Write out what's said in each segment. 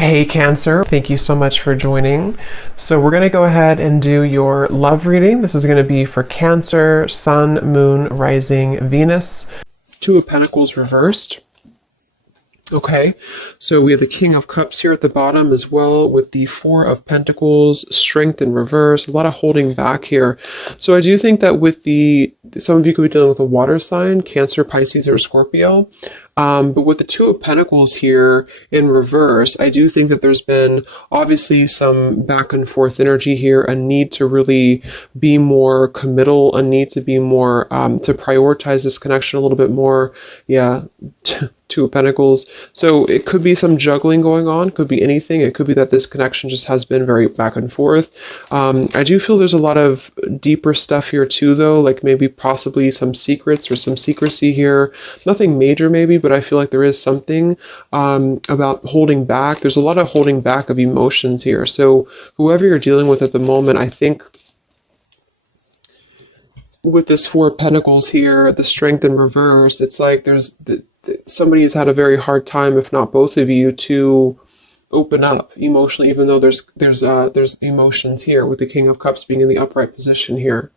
Hey Cancer, thank you so much for joining. So we're going to go ahead and do your love reading. This is going to be for Cancer, Sun, Moon, Rising, Venus. Two of Pentacles reversed. Okay, so we have the King of Cups here at the bottom as well with the Four of Pentacles, Strength in reverse, a lot of holding back here. So I do think that with some of you could be dealing with a water sign, Cancer, Pisces, or Scorpio. But with the Two of Pentacles here in reverse, I do think that there's been obviously some back and forth energy here, a need to really be more committal, a need to be more, to prioritize this connection a little bit more. Yeah, Two of Pentacles. So it could be some juggling going on, could be anything. It could be that this connection just has been very back and forth. I do feel there's a lot of deeper stuff here too, though, like maybe possibly some secrets or some secrecy here. Nothing major maybe, but I feel like there is something about holding back. There's a lot of holding back of emotions here. So whoever you're dealing with at the moment, I think with this Four of Pentacles here, the Strength in reverse, it's like somebody has had a very hard time, if not both of you, to open up emotionally, even though there's emotions here with the King of Cups being in the upright position here.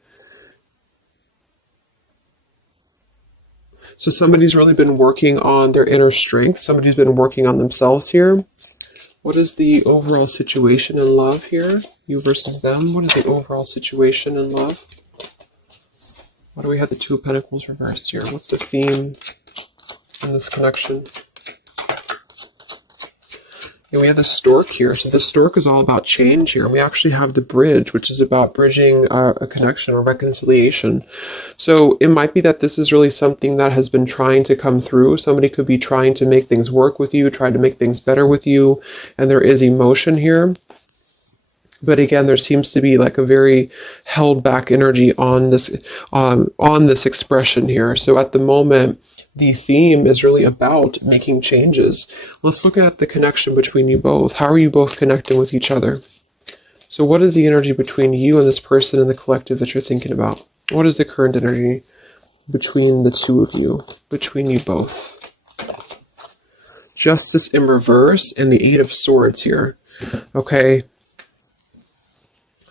So somebody's really been working on their inner strength. Somebody's been working on themselves here. What is the overall situation in love here? You versus them. What is the overall situation in love? Why do we have the Two of Pentacles reversed here? What's the theme in this connection? And we have the Stork here. So the Stork is all about change here. We actually have the Bridge, which is about bridging a connection or reconciliation. So it might be that this is really something that has been trying to come through. Somebody could be trying to make things work with you, try to make things better with you. And there is emotion here. But again, there seems to be like a very held back energy on this expression here. So at the moment, the theme is really about making changes. Let's look at the connection between you both. How are you both connecting with each other? So what is the energy between you and this person in the collective that you're thinking about? What is the current energy between the two of you, between you both? Justice in reverse and the Eight of Swords here. Okay.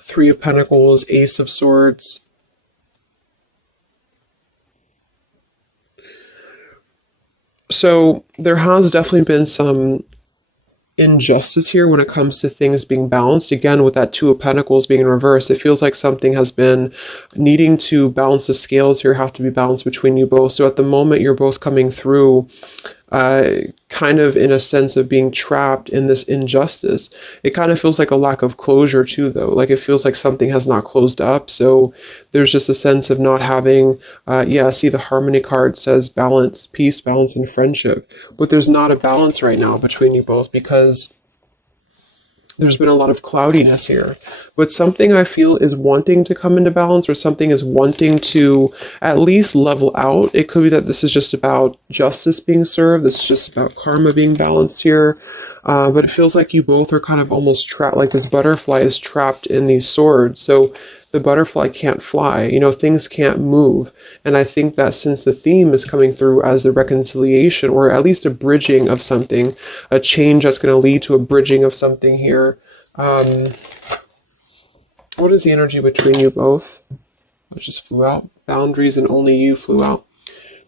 Three of Pentacles, Ace of Swords. So there has definitely been some injustice here when it comes to things being balanced. Again, with that Two of Pentacles being in reverse, it feels like something has been needing to balance. The scales here have to be balanced between you both. So at the moment, you're both coming through kind of in a sense of being trapped in this injustice. It kind of feels like a lack of closure too, though. Like it feels like something has not closed up. So there's just a sense of not having, see the Harmony card says balance, peace, balance, and friendship. But there's not a balance right now between you both because there's been a lot of cloudiness here. But something I feel is wanting to come into balance, or something is wanting to at least level out. It could be that this is just about justice being served. This is just about karma being balanced here. But it feels like you both are kind of almost trapped, like this butterfly is trapped in these swords. So the butterfly can't fly, things can't move. And I think that since the theme is coming through as the reconciliation, or at least a bridging of something, a change that's going to lead to a bridging of something here. What is the energy between you both? It just flew out. Boundaries and only you flew out.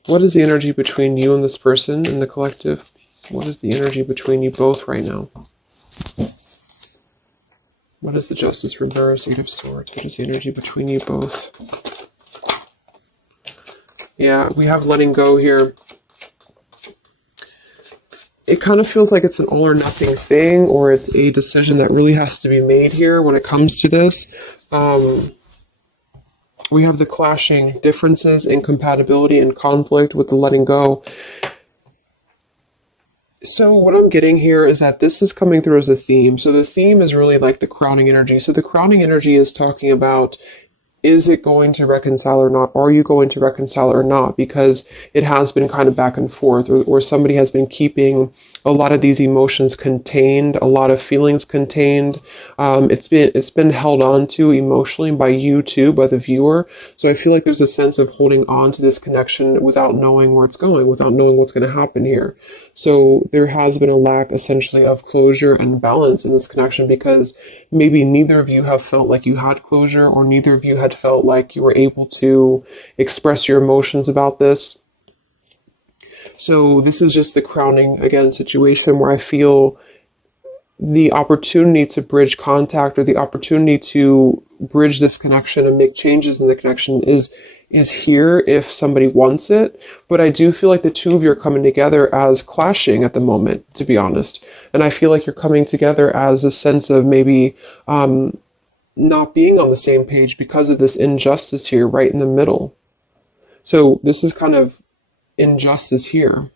What is the energy between you and this person in the collective? What is the energy between you both right now? What is the Justice reverse, Eight of Swords? What is the energy between you both? Yeah, we have letting go here. It kind of feels like it's an all or nothing thing, or it's a decision that really has to be made here when it comes to this. We have the clashing differences, incompatibility, and conflict with the letting go. So what I'm getting here is that this is coming through as a theme. So the theme is really like the crowning energy. So the crowning energy is talking about, is it going to reconcile or not? Are you going to reconcile or not? Because it has been kind of back and forth, or somebody has been keeping a lot of these emotions contained, a lot of feelings contained. It's been held on to emotionally by you too, by the viewer. So I feel like there's a sense of holding on to this connection without knowing where it's going, without knowing what's going to happen here. So there has been a lack essentially of closure and balance in this connection because maybe neither of you have felt like you had closure, or neither of you had felt like you were able to express your emotions about this. So this is just the crowning, again, situation where I feel the opportunity to bridge contact, or the opportunity to bridge this connection and make changes in the connection is here if somebody wants it. But I do feel like the two of you are coming together as clashing at the moment, to be honest. And I feel like you're coming together as a sense of maybe not being on the same page because of this injustice here right in the middle. So this is kind of injustice here.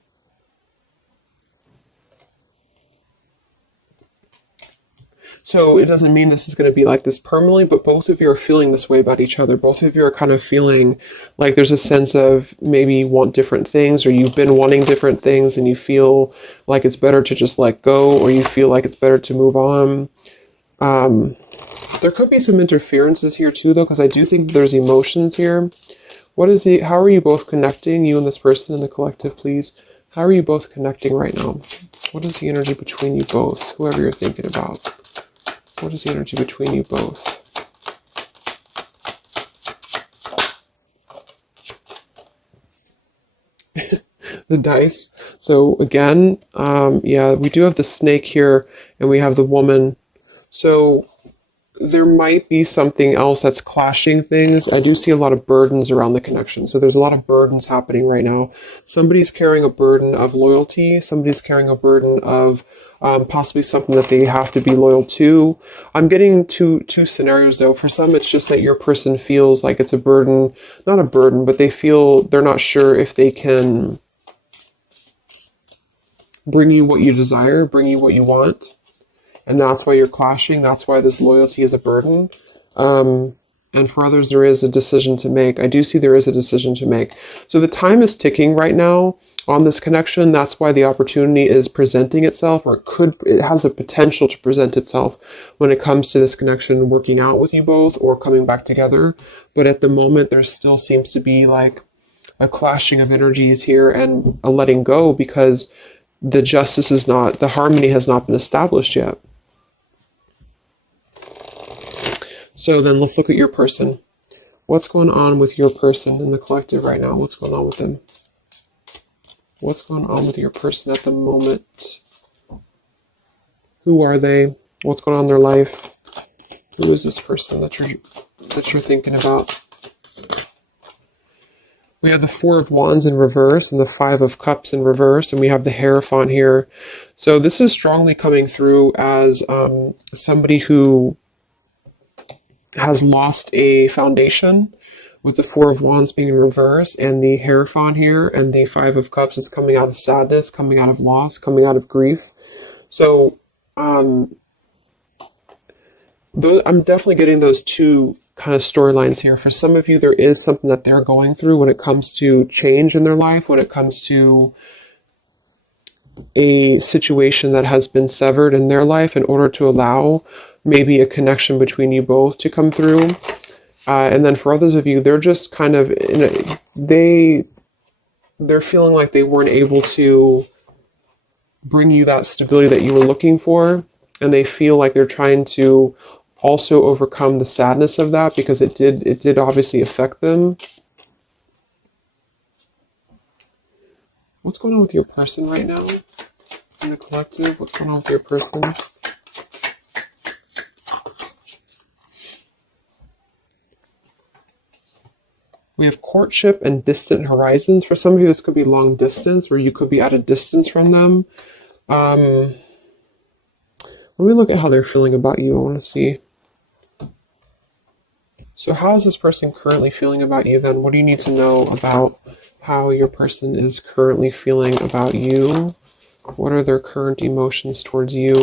So it doesn't mean this is going to be like this permanently, but both of you are feeling this way about each other. Both of you are kind of feeling like there's a sense of maybe you want different things, or you've been wanting different things and you feel like it's better to just let go, or you feel like it's better to move on. There could be some interferences here too, though, because I do think there's emotions here. How are you both connecting, you and this person in the collective, please? How are you both connecting right now? What is the energy between you both, whoever you're thinking about? What is the energy between you both? The dice. So again, yeah, we do have the snake here, and we have the woman. So there might be something else that's clashing things. I do see a lot of burdens around the connection. So there's a lot of burdens happening right now. Somebody's carrying a burden of loyalty. Somebody's carrying a burden of possibly something that they have to be loyal to. I'm getting two scenarios though. For some, it's just that your person feels like it's a burden, not a burden, but they feel they're not sure if they can bring you what you desire, bring you what you want. And that's why you're clashing. That's why this loyalty is a burden. And for others, there is a decision to make. I do see there is a decision to make. So the time is ticking right now on this connection. That's why the opportunity is presenting itself, or it has a potential to present itself when it comes to this connection working out with you both or coming back together. But at the moment, there still seems to be like a clashing of energies here and a letting go, because the harmony has not been established yet. So then let's look at your person. What's going on with your person in the collective right now? What's going on with them? What's going on with your person at the moment? Who are they? What's going on in their life? Who is this person that you're thinking about? We have the Four of Wands in reverse and the Five of Cups in reverse, and we have the Hierophant here. So this is strongly coming through as somebody who has lost a foundation, with the Four of Wands being in reverse, and the Hierophant here, and the Five of Cups is coming out of sadness, coming out of loss, coming out of grief. So I'm definitely getting those two kind of storylines here. For some of you, there is something that they're going through when it comes to change in their life, when it comes to a situation that has been severed in their life in order to allow maybe a connection between you both to come through. And then for others of you, they're just kind of they're feeling like they weren't able to bring you that stability that you were looking for, and they feel like they're trying to also overcome the sadness of that, because it did obviously affect them. What's going on with your person right now in the collective? What's going on with your person? We have courtship and distant horizons. For some of you, this could be long distance, or you could be at a distance from them. Let me look at how they're feeling about you. I want to see. So how is this person currently feeling about you then? What do you need to know about how your person is currently feeling about you? What are their current emotions towards you?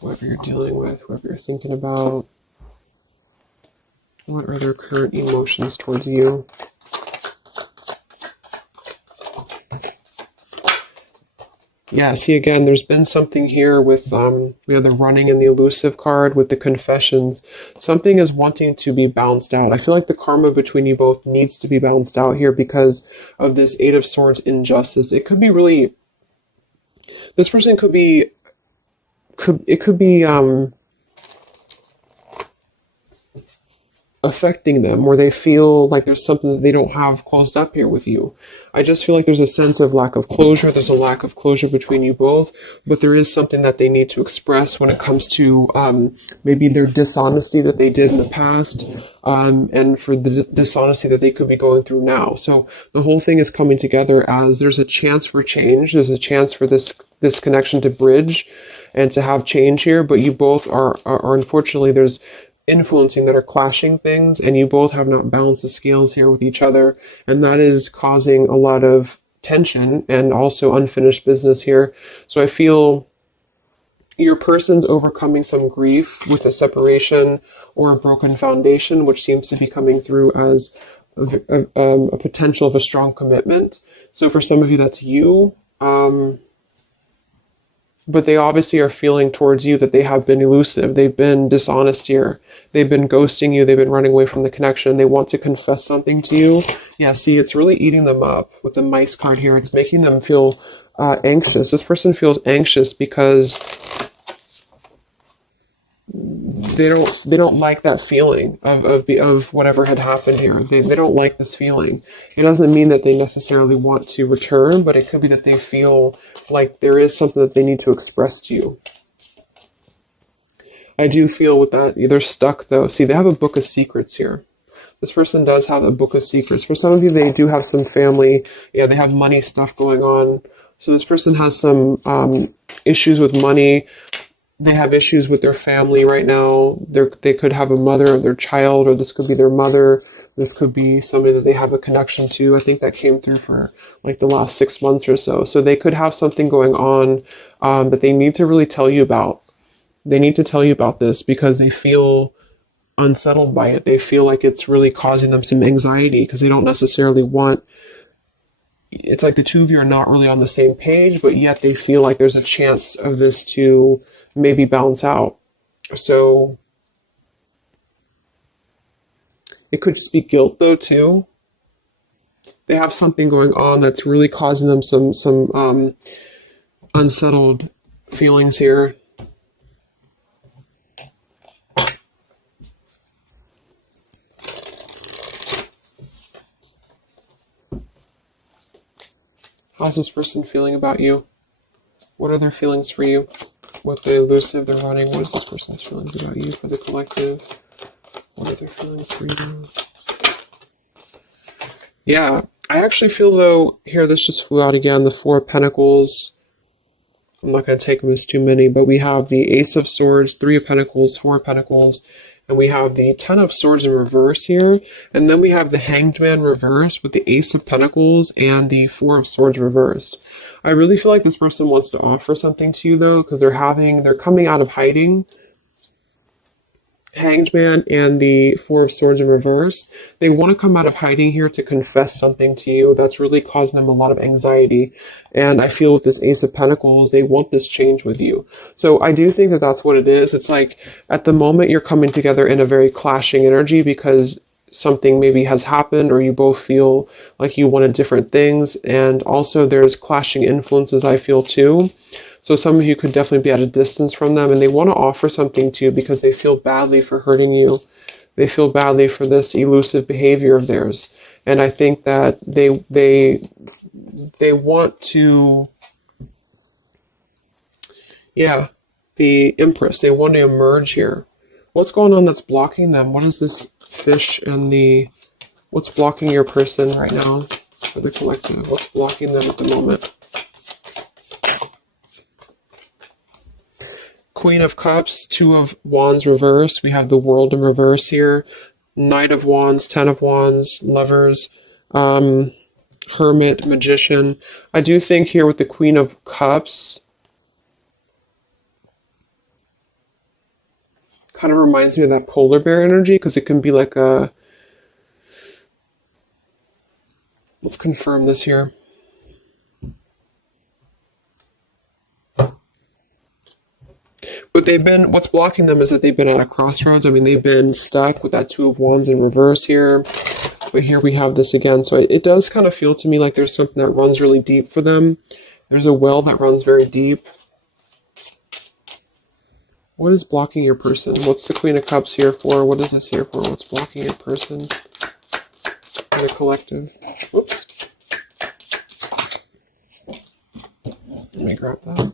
Whatever you're dealing with, whatever you're thinking about. What are their current emotions towards you? Yeah, see, again, there's been something here with, we have the running and the elusive card with the confessions. Something is wanting to be balanced out. I feel like the karma between you both needs to be balanced out here because of this Eight of Swords injustice. It could be really This person could be, it could be affecting them, where they feel like there's something that they don't have closed up here with you. I just feel like there's a sense of lack of closure. There's a lack of closure between you both, but there is something that they need to express when it comes to maybe their dishonesty that they did in the past, and for the dishonesty that they could be going through now. So the whole thing is coming together as there's a chance for change. There's a chance for this connection to bridge and to have change here, but you both are unfortunately, there's influencing that are clashing things, and you both have not balanced the scales here with each other, and that is causing a lot of tension and also unfinished business here. So I feel your person's overcoming some grief with a separation or a broken foundation, which seems to be coming through as a potential of a strong commitment. So for some of you, that's you. But they obviously are feeling towards you that they have been elusive. They've been dishonest here. They've been ghosting you. They've been running away from the connection. They want to confess something to you. Yeah, see, it's really eating them up with the mice card here. It's making them feel anxious. This person feels anxious because they don't like that feeling of whatever had happened here. They don't like this feeling. It doesn't mean that they necessarily want to return, but it could be that they feel like there is something that they need to express to you. I do feel with that, they're stuck though. See, they have a book of secrets here. This person does have a book of secrets. For some of you, they do have some family. Yeah, they have money stuff going on. So this person has some issues with money. They have issues with their family right now. They could have a mother of their child, or this could be their mother. This could be somebody that they have a connection to. I think that came through for like the last 6 months or so. So they could have something going on that they need to really tell you about. They need to tell you about this because they feel unsettled by it. They feel like it's really causing them some anxiety because they don't necessarily want. It's like the two of you are not really on the same page, but yet they feel like there's a chance of this to maybe balance out. So it could just be guilt though too. They have something going on that's really causing them some unsettled feelings here. How's this person feeling about you? What are their feelings for you? With the elusive, they're running. What is this person's feelings about you for the collective? What are their feelings for you? Yeah, I actually feel though, here this just flew out again, the Four of Pentacles. I'm not going to take them as too many, but we have the Ace of Swords, Three of Pentacles, Four of Pentacles, and we have the Ten of Swords in reverse here. And then we have the Hanged Man reverse with the Ace of Pentacles and the Four of Swords reversed. I really feel like this person wants to offer something to you though, because they're coming out of hiding. Hanged Man and the Four of Swords in reverse. They want to come out of hiding here to confess something to you that's really causing them a lot of anxiety. And I feel with this Ace of Pentacles, they want this change with you. So I do think that that's what it is. It's like at the moment you're coming together in a very clashing energy because something maybe has happened or you both feel like you wanted different things. And also there's clashing influences, I feel too. So some of you could definitely be at a distance from them and they want to offer something to you because they feel badly for hurting you. They feel badly for this elusive behavior of theirs. And I think that they want to, yeah, the Empress, they want to emerge here. What's going on that's blocking them? What is this fish and what's blocking your person right now for the collective? What's blocking them at the moment? Queen of Cups, Two of Wands reverse. We have the World in reverse here. Knight of Wands, Ten of Wands, Lovers, Hermit, Magician. I do think here with the Queen of Cups, kind of reminds me of that polar bear energy because it can be like a... Let's confirm this here. But what's blocking them is that they've been at a crossroads. I mean, they've been stuck with that Two of Wands in reverse here. But here we have this again. So it does kind of feel to me like there's something that runs really deep for them. There's a well that runs very deep. What is blocking your person? What's the Queen of Cups here for? What is this here for? What's blocking your person? The collective. Whoops. Let me grab that.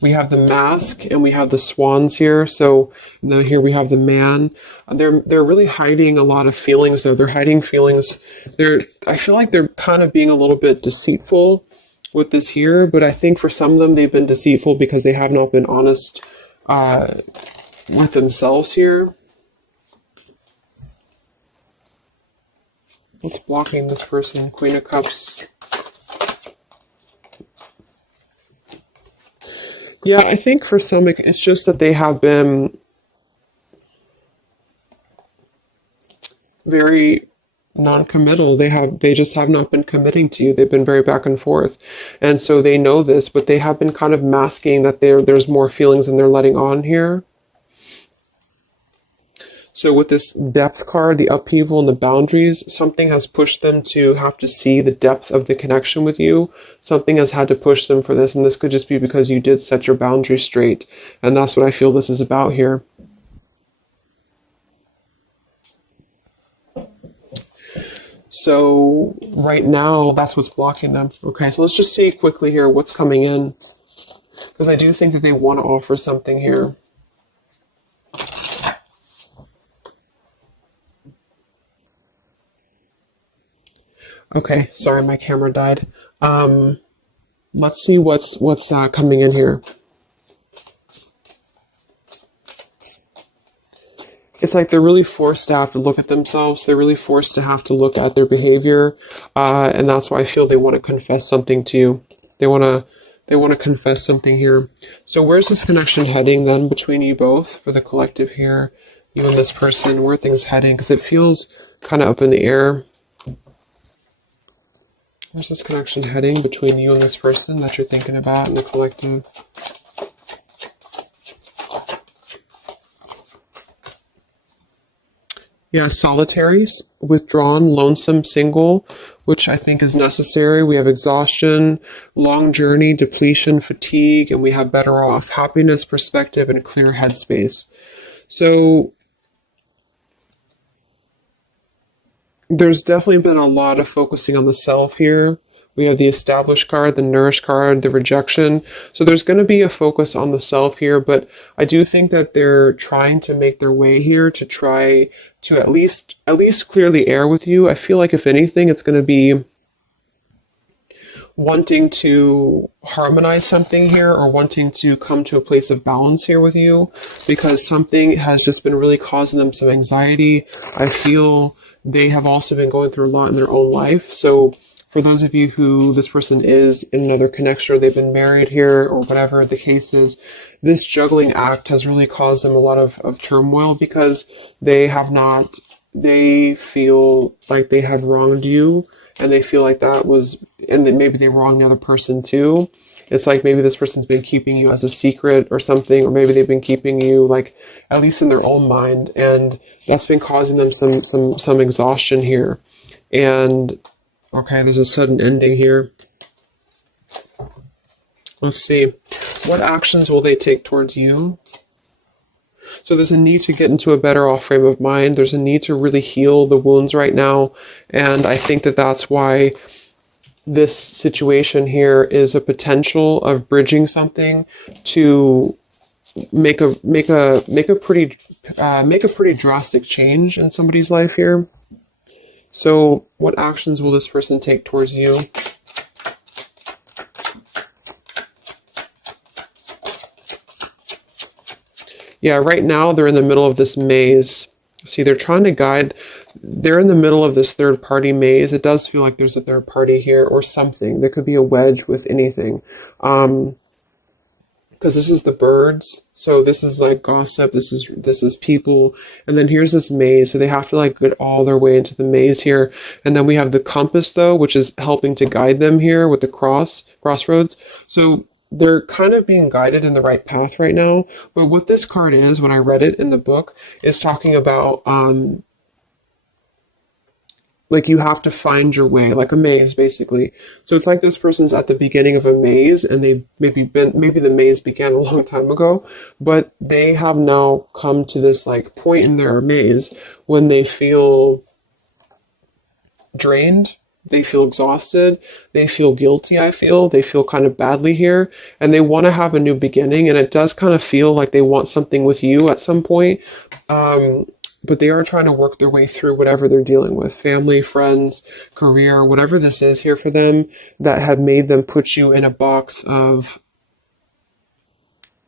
We have the Mask and we have the Swans here. So and then here we have the Man. They're really hiding a lot of feelings though. They're hiding feelings. I feel like they're kind of being a little bit deceitful with this here, but I think for some of them they've been deceitful because they have not been honest with themselves here. What's blocking this person? Queen of Cups. Yeah, I think for some it's just that they have been very non-committal. They just have not been committing to you. They've been very back and forth. And so they know this, but they have been kind of masking that there's more feelings than they're letting on here. So with this depth card, the upheaval and the boundaries, something has pushed them to have to see the depth of the connection with you. Something has had to push them for this, and this could just be because you did set your boundaries straight. And that's what I feel this is about here. So right now, that's what's blocking them. Okay, so let's just see quickly here what's coming in. Because I do think that they want to offer something here. Okay, sorry, my camera died. Let's see what's coming in here. It's like they're really forced to have to look at themselves. They're really forced to have to look at their behavior, and that's why I feel they want to confess something to you. They want to confess something here. So where's this connection heading then between you both for the collective here, you and this person? Where are things heading? Because it feels kind of up in the air. Where's this connection heading between you and this person that you're thinking about in the collective? Yeah, solitary, withdrawn, lonesome, single, which I think is necessary. We have exhaustion, long journey, depletion, fatigue, and we have better off, happiness, perspective, and clear headspace. So there's definitely been a lot of focusing on the self here. We have the established card, the nourished card, the rejection. So there's going to be a focus on the self here, but I do think that they're trying to make their way here to try to at least clear the air with you. I feel like if anything, it's going to be wanting to harmonize something here or wanting to come to a place of balance here with you because something has just been really causing them some anxiety. I feel they have also been going through a lot in their own life. So for those of you who this person is in another connection or they've been married here or whatever the case is, this juggling act has really caused them a lot of turmoil because they feel like they have wronged you and they feel like that was, and then maybe they wronged the other person too. It's like maybe this person's been keeping you as a secret or something, or maybe they've been keeping you like at least in their own mind, and that's been causing them some exhaustion here. And okay, there's a sudden ending here. Let's see. What actions will they take towards you? So there's a need to get into a better off frame of mind. There's a need to really heal the wounds right now. And I think that that's why this situation here is a potential of bridging something to make a pretty drastic change in somebody's life here. So what actions will this person take towards you? Yeah, right now they're in the middle of this maze. See, they're trying to guide. They're in the middle of this third party maze. It does feel like there's a third party here or something. There could be a wedge with anything. Because this is the birds. So this is like gossip. This is people. And then here's this maze. So they have to like get all their way into the maze here. And then we have the compass though, which is helping to guide them here with the crossroads. So they're kind of being guided in the right path right now. But what this card is, when I read it in the book, is talking about like you have to find your way, like a maze basically. So it's like this person's at the beginning of a maze, and they've maybe the maze began a long time ago, but they have now come to this like point in their maze when they feel drained, they feel exhausted, they feel guilty, they feel kind of badly here, and they want to have a new beginning, and it does kind of feel like they want something with you at some point. But they are trying to work their way through whatever they're dealing with, family, friends, career, whatever this is here for them that had made them put you in a box of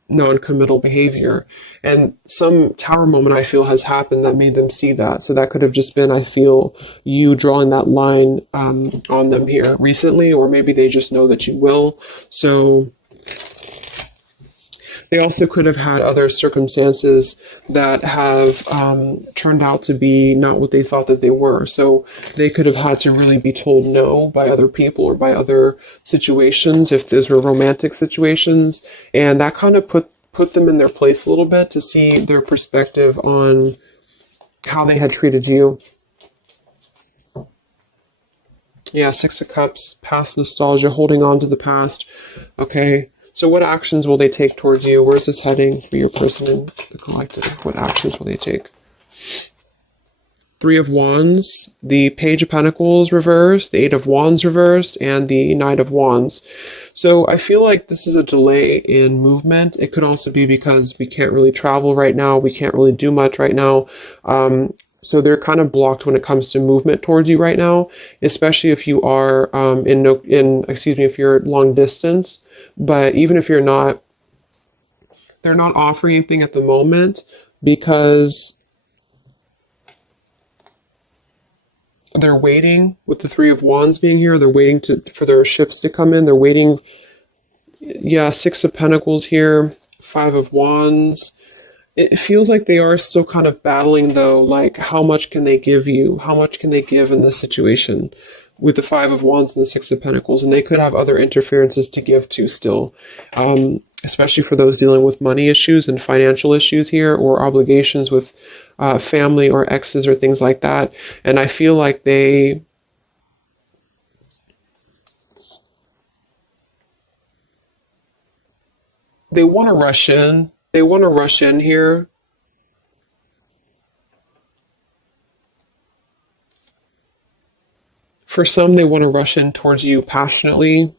non-committal behavior. And some tower moment I feel has happened that made them see that. So that could have just been, I feel, you drawing that line on them here recently, or maybe they just know that you will. So they also could have had other circumstances that have turned out to be not what they thought that they were. So they could have had to really be told no by other people or by other situations, if those were romantic situations. And that kind of put them in their place a little bit to see their perspective on how they had treated you. Yeah, Six of Cups, past nostalgia, holding on to the past. Okay. So what actions will they take towards you? Where's this heading for your person in the collective? What actions will they take? Three of Wands, the Page of Pentacles reversed, the Eight of Wands reversed, and the Knight of Wands. So I feel like this is a delay in movement. It could also be because we can't really travel right now. We can't really do much right now. So they're kind of blocked when it comes to movement towards you right now, especially if you are if you're long distance. But even if you're not, they're not offering anything at the moment because they're waiting with the Three of Wands being here. They're waiting for their ships to come in. They're waiting. Yeah, Six of Pentacles here, Five of Wands. It feels like they are still kind of battling though, like how much can they give you? How much can they give in this situation? With the Five of Wands and the Six of Pentacles, and they could have other interferences to give to still, especially for those dealing with money issues and financial issues here, or obligations with family or exes or things like that. And I feel like they want to rush in. They want to rush in here. For some, they want to rush in towards you passionately.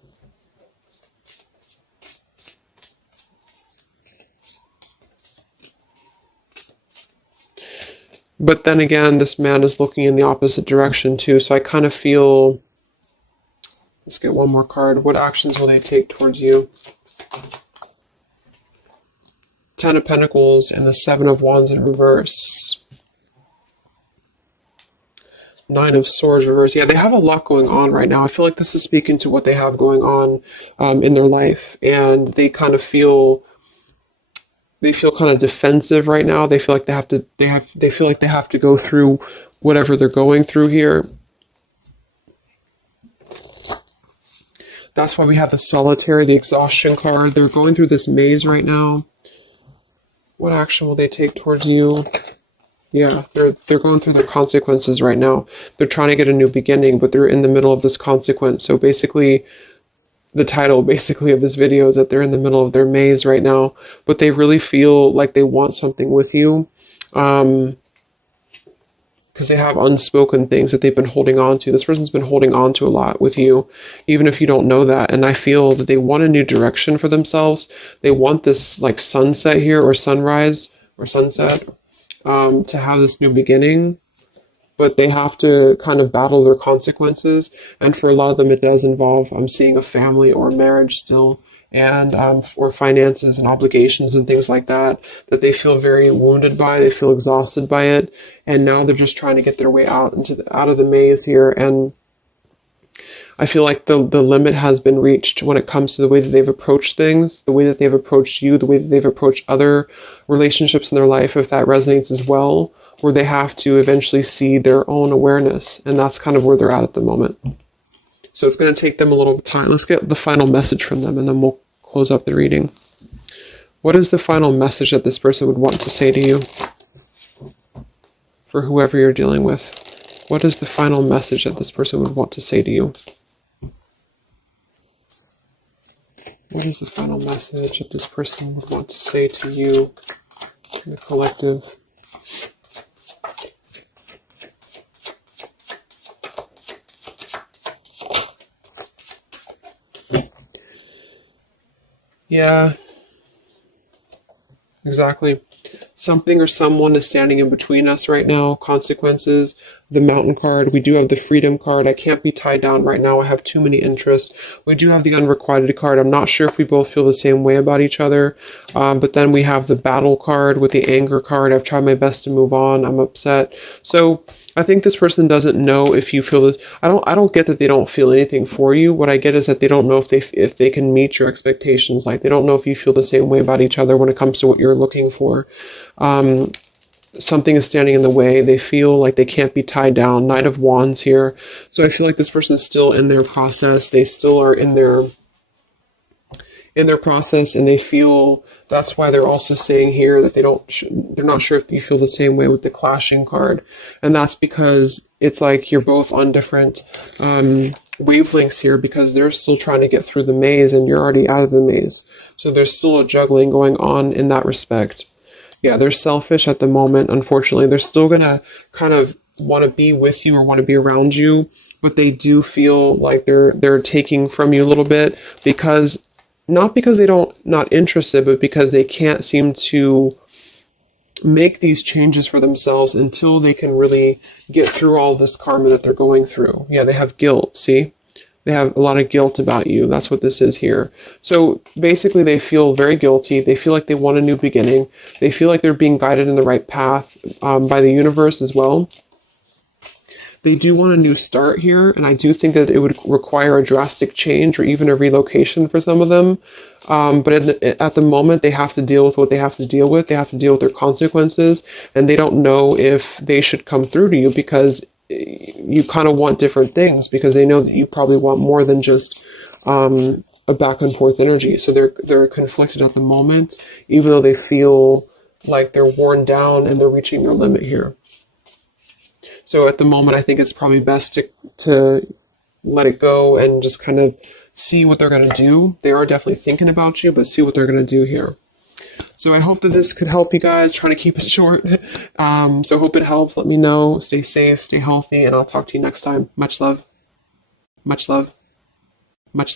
But then again, this man is looking in the opposite direction too. So I kind of feel, let's get one more card. What actions will they take towards you? Ten of Pentacles and the Seven of Wands in reverse. Nine of Swords reverse. Yeah, they have a lot going on right now. I feel like this is speaking to what they have going on in their life, and they kind of feel kind of defensive right now. They feel like they feel like they have to go through whatever they're going through here. That's why we have the Solitary, the exhaustion card. They're going through this maze right now. What action will they take towards you? Yeah, they're going through their consequences right now. They're trying to get a new beginning, but they're in the middle of this consequence. So basically, the title basically of this video is that they're in the middle of their maze right now, but they really feel like they want something with you, because they have unspoken things that they've been holding on to. This person's been holding on to a lot with you, even if you don't know that. And I feel that they want a new direction for themselves. They want this like sunset here, or sunrise, or sunset, to have this new beginning, but they have to kind of battle their consequences. And for a lot of them, it does involve, I'm seeing a family or marriage still, and or finances and obligations and things like that, that they feel very wounded by, they feel exhausted by it, and now they're just trying to get their way out of the maze here. And I feel like the limit has been reached when it comes to the way that they've approached things, the way that they've approached you, the way that they've approached other relationships in their life, if that resonates as well, where they have to eventually see their own awareness. And that's kind of where they're at the moment. So it's going to take them a little time. Let's get the final message from them, and then we'll close up the reading. What is the final message that this person would want to say to you? For whoever you're dealing with. What is the final message that this person would want to say to you? What is the final message that this person would want to say to you in the collective? Yeah, exactly. Something or someone is standing in between us right now. Consequences. The Mountain card. We do have the Freedom card. I can't be tied down right now. I have too many interests. We do have the Unrequited card. I'm not sure if we both feel the same way about each other. But then we have the Battle card with the Anger card. I've tried my best to move on. I'm upset. So I think this person doesn't know if you feel this. I don't get that they don't feel anything for you. What I get is that they don't know if they can meet your expectations. Like they don't know if you feel the same way about each other when it comes to what you're looking for. Something is standing in the way. They feel like they can't be tied down. Knight of Wands here. So I feel like this person is still in their process. They still are in their process, and they feel that's why they're also saying here that they're not sure if you feel the same way with the Clashing card, and that's because it's like you're both on different wavelengths here, because they're still trying to get through the maze and you're already out of the maze. So there's still a juggling going on in that respect. Yeah, they're selfish at the moment, unfortunately. They're still gonna kind of want to be with you or want to be around you, but they do feel like they're taking from you a little bit, because not because they don't not interested, but because they can't seem to make these changes for themselves until they can really get through all this karma that they're going through. Yeah, they have guilt, see? They have a lot of guilt about you. That's what this is here. So basically they feel very guilty. They feel like they want a new beginning. They feel like they're being guided in the right path by the universe as well. They do want a new start here, and I do think that it would require a drastic change or even a relocation for some of them. But at the moment, they have to deal with what they have to deal with. They have to deal with their consequences, and they don't know if they should come through to you, because you kind of want different things, because they know that you probably want more than just a back and forth energy. So they're conflicted at the moment, even though they feel like they're worn down and they're reaching their limit here. So at the moment, I think it's probably best to let it go and just kind of see what they're going to do. They are definitely thinking about you, but see what they're going to do here. So I hope that this could help you guys. Trying to keep it short. So hope it helps. Let me know. Stay safe, stay healthy, and I'll talk to you next time. Much love. Much love. Much